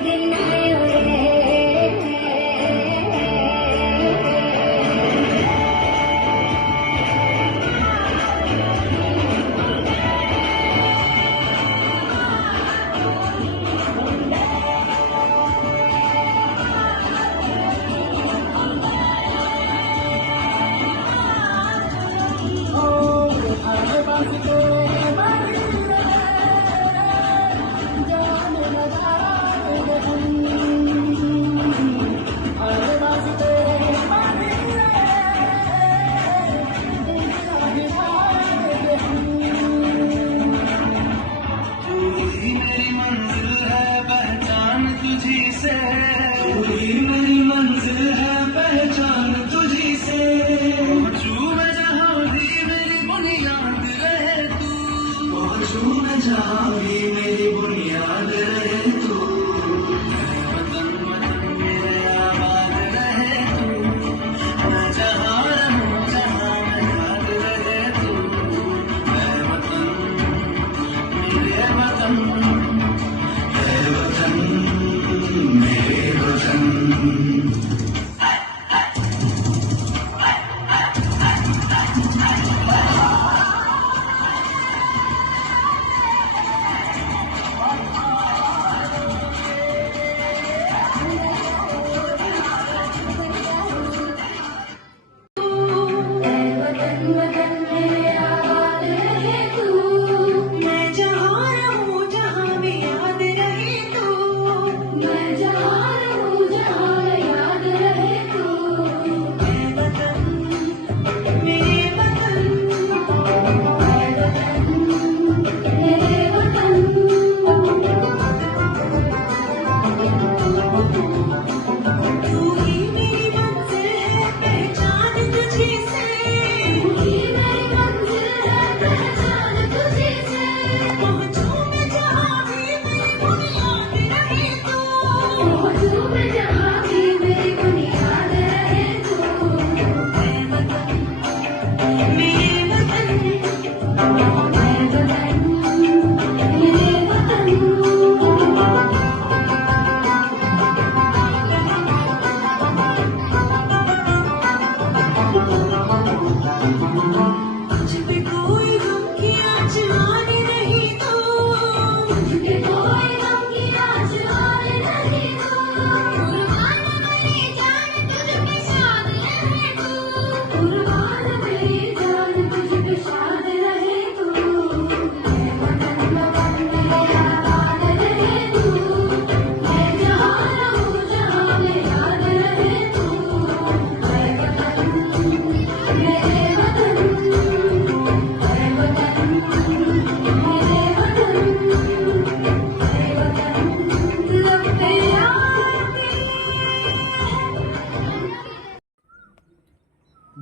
than I जहाँ भी मेरी बुनियाद रहे तू मैं वतन वतन मेरे आबाद रहे तू मैं जहाँ रहूँ जहाँ मैं याद रहे तू मैं वतन मेरे वतन है वतन मेरे वतन।